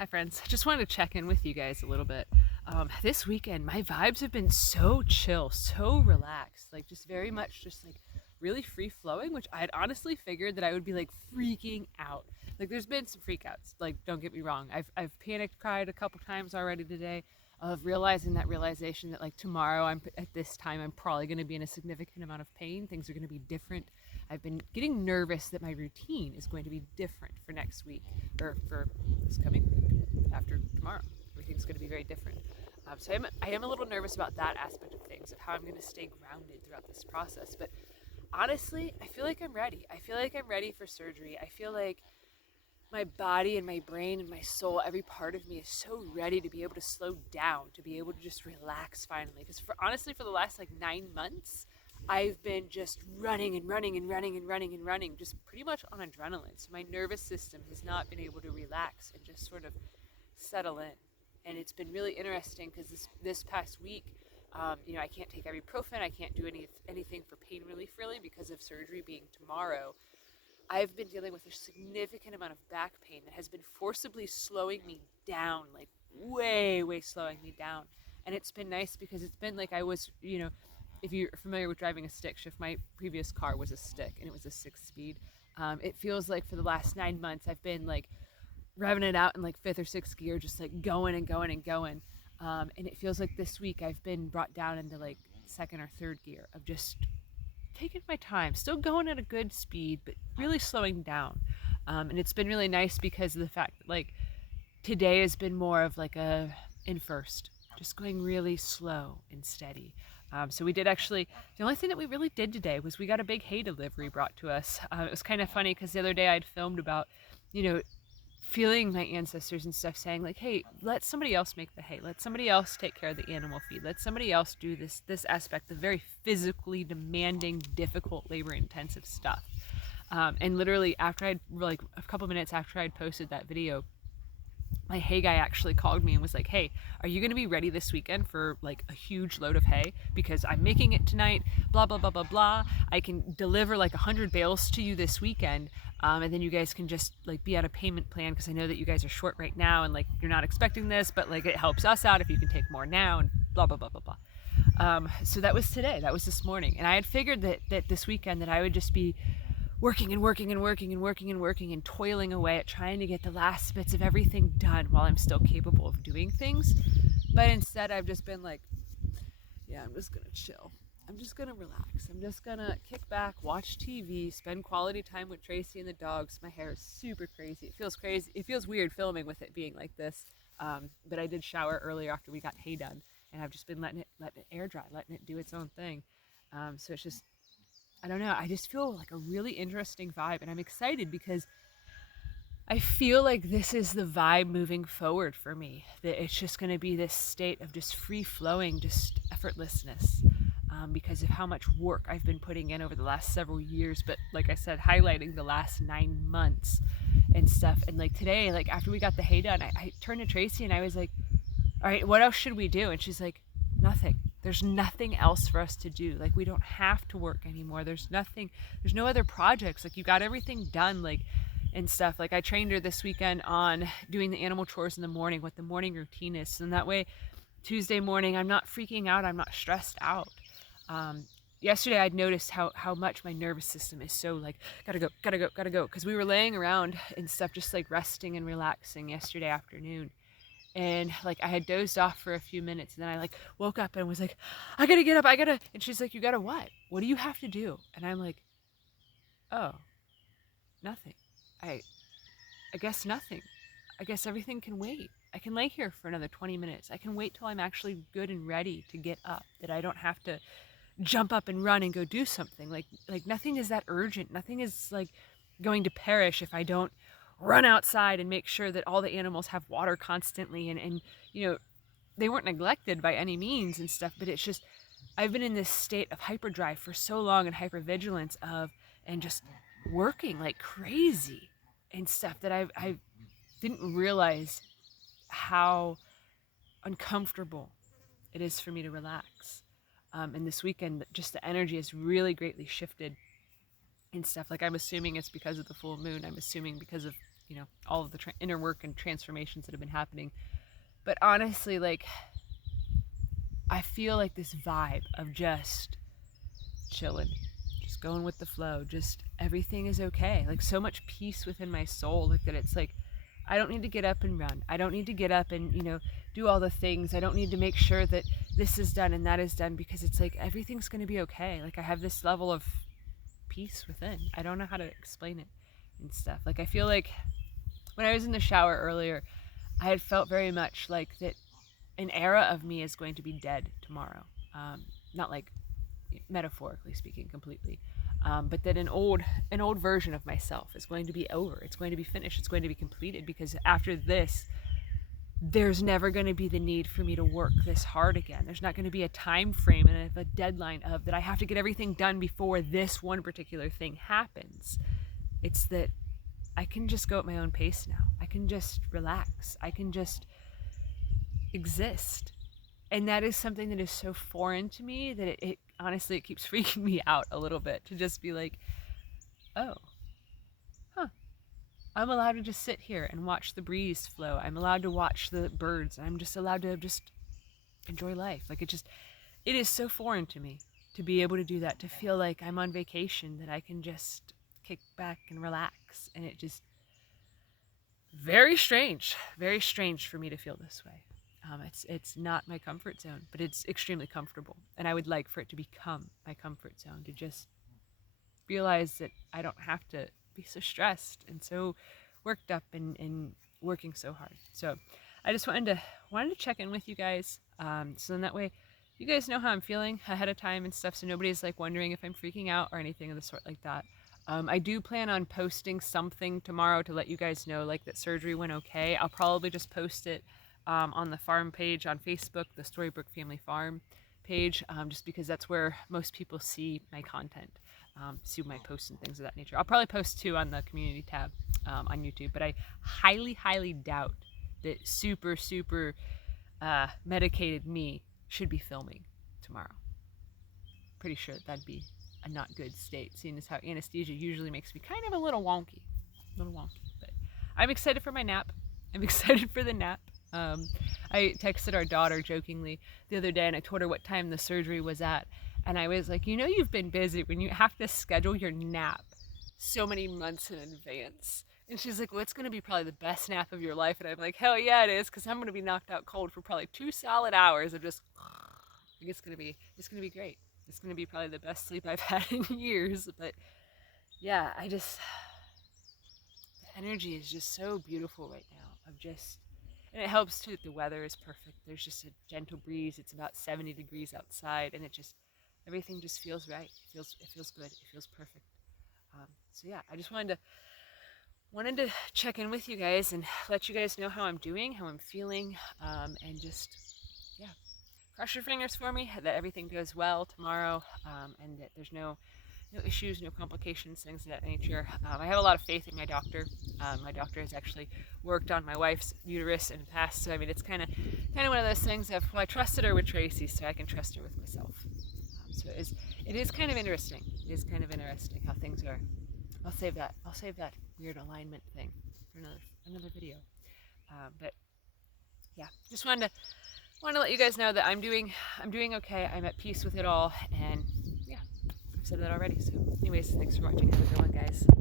Hi friends, just wanted to check in with you guys a little bit. This weekend, my vibes have been so chill, so relaxed, like just very much just like really free flowing, which I had honestly figured that I would be like freaking out. Like there's been some freakouts, like don't get me wrong. I've panicked cried a couple times already today of realizing that realization that like tomorrow I'm at this time I'm probably going to be in a significant amount of pain. Things are going to be different. I've been getting nervous that my routine is going to be different for next week or for this coming week after tomorrow. Everything's going to be very different. I am a little nervous about that aspect of things, of how I'm going to stay grounded throughout this process. But honestly, I feel like I'm ready. I feel like I'm ready for surgery. I feel like my body and my brain and my soul, every part of me is so ready to be able to slow down, to be able to just relax finally. Because honestly, for the last like 9 months, I've been just running and running and running and running and running, just pretty much on adrenaline. So my nervous system has not been able to relax and just sort of settle in. And it's been really interesting because this past week, I can't take ibuprofen. I can't do anything for pain relief really because of surgery being tomorrow. I've been dealing with a significant amount of back pain that has been forcibly slowing me down, like way, way slowing me down. And it's been nice because it's been like I was, if you're familiar with driving a stick shift, my previous car was a stick and it was a 6 speed. It feels like for the last 9 months, I've been like revving it out in like fifth or sixth gear, just like going and going and going. And it feels like this week I've been brought down into like second or third gear of just taking my time, still going at a good speed, but really slowing down. And it's been really nice because of the fact that like today has been more of like a in first, just going really slow and steady. So we did actually, the only thing that we really did today was we got a big hay delivery brought to us. It was kind of funny because the other day I'd filmed about, you know, feeling my ancestors and stuff saying like, hey, let somebody else make the hay, let somebody else take care of the animal feed, let somebody else do this aspect of very physically demanding, difficult, labor intensive stuff. And literally after I'd like a couple minutes after I'd posted that video, my hay guy actually called me and was like, hey, are you going to be ready this weekend for like a huge load of hay? Because I'm making it tonight, blah, blah, blah, blah, blah. I can deliver like 100 bales to you this weekend. And then you guys can just like be on a payment plan because I know that you guys are short right now and like you're not expecting this, but like it helps us out if you can take more now and blah, blah, blah, blah, blah. So that was today. That was this morning. And I had figured that this weekend that I would just be working and working and working and working and working and toiling away at trying to get the last bits of everything done while I'm still capable of doing things. But instead, I've just been like, yeah, I'm just gonna chill. I'm just gonna relax. I'm just gonna kick back, watch TV, spend quality time with Tracy and the dogs. My hair is super crazy. It feels crazy. It feels weird filming with it being like this. But I did shower earlier after we got hay done, and I've just been letting it air dry, letting it do its own thing. So it's just, I don't know. I just feel like a really interesting vibe, and I'm excited because I feel like this is the vibe moving forward for me. That it's just going to be this state of just free flowing, just effortlessness, because of how much work I've been putting in over the last several years. But like I said, highlighting the last 9 months and stuff. And like today, like after we got the hay done, I turned to Tracy and I was like, all right, what else should we do? And she's like, nothing. There's nothing else for us to do. Like, we don't have to work anymore. There's no other projects. Like, you got everything done, like, and stuff. Like, I trained her this weekend on doing the animal chores in the morning, what the morning routine is. And that way, Tuesday morning, I'm not freaking out. I'm not stressed out. Yesterday, I'd noticed how much my nervous system is so like, gotta go, gotta go, gotta go. Because we were laying around and stuff, just like resting and relaxing yesterday afternoon, and like I had dozed off for a few minutes and then I like woke up and was like, I gotta get up, and she's like, you gotta what do you have to do? And I'm like, oh, nothing. I i guess nothing. I guess everything can wait. I can lay here for another 20 minutes. I can wait till I'm actually good and ready to get up, that I don't have to jump up and run and go do something. Like nothing is that urgent. Nothing is like going to perish if I don't run outside and make sure that all the animals have water constantly, and they weren't neglected by any means and stuff, but it's just I've been in this state of hyperdrive for so long, and hypervigilance of, and just working like crazy and stuff, that I didn't realize how uncomfortable it is for me to relax. And this weekend, just the energy has really greatly shifted and stuff. Like, I'm assuming it's because of the full moon. I'm assuming because of all of the inner work and transformations that have been happening. But honestly, like, I feel like this vibe of just chilling, just going with the flow, just everything is okay. Like, so much peace within my soul, like that it's like, I don't need to get up and run. I don't need to get up and, do all the things. I don't need to make sure that this is done and that is done, because it's like everything's going to be okay. Like, I have this level of peace within. I don't know how to explain it and stuff. Like, I feel like when I was in the shower earlier, I had felt very much like that an era of me is going to be dead tomorrow. Not like metaphorically speaking completely, but that an old version of myself is going to be over. It's going to be finished. It's going to be completed, because after this, there's never going to be the need for me to work this hard again. There's not going to be a time frame and a deadline of that I have to get everything done before this one particular thing happens. It's that I can just go at my own pace now. I can just relax. I can just exist. And that is something that is so foreign to me that it honestly, it keeps freaking me out a little bit, to just be like, oh, I'm allowed to just sit here and watch the breeze flow. I'm allowed to watch the birds. I'm just allowed to just enjoy life. Like, it is so foreign to me to be able to do that, to feel like I'm on vacation, that I can just kick back and relax. And it just, very strange for me to feel this way. It's not my comfort zone, but it's extremely comfortable. And I would like for it to become my comfort zone, to just realize that I don't have to be so stressed and so worked up and working so hard. So I just wanted to check in with you guys. So then that way you guys know how I'm feeling ahead of time and stuff, so nobody's like wondering if I'm freaking out or anything of the sort like that. I do plan on posting something tomorrow to let you guys know, like, that surgery went okay. I'll probably just post it on the farm page on Facebook, the Storybrooke Family Farm page, just because that's where most people see my content, see my posts and things of that nature. I'll probably post too on the community tab on YouTube, but I highly doubt that super medicated me should be filming tomorrow. Pretty sure that'd be a not good state, seeing as how anesthesia usually makes me kind of a little wonky. But I'm excited for my nap. I'm excited for the nap. I texted our daughter jokingly the other day, and I told her what time the surgery was at, and I was like, you've been busy when you have to schedule your nap so many months in advance. And she's like, well, it's going to be probably the best nap of your life. And I'm like, hell yeah, it is, because I'm going to be knocked out cold for probably 2 solid hours of just, it's going to be great. It's going to be probably the best sleep I've had in years. But yeah, the energy is just so beautiful right now, and it helps too that the weather is perfect. There's just a gentle breeze. It's about 70 degrees outside, and everything just feels right. It feels good. It feels perfect. So yeah, I just wanted to check in with you guys and let you guys know how I'm doing, how I'm feeling, and just, yeah, cross your fingers for me that everything goes well tomorrow, and that there's no issues, no complications, things of that nature. I have a lot of faith in my doctor. My doctor has actually worked on my wife's uterus in the past, so I mean, it's kind of one of those things of, well, I trusted her with Tracy, so I can trust her with myself. So it is kind of interesting. It is kind of interesting how things are. I'll save that weird alignment thing for another video. But yeah, just wanted to let you guys know that I'm doing okay. I'm at peace with it all, and yeah, I've said that already. So anyways, thanks for watching. Have a good one, guys.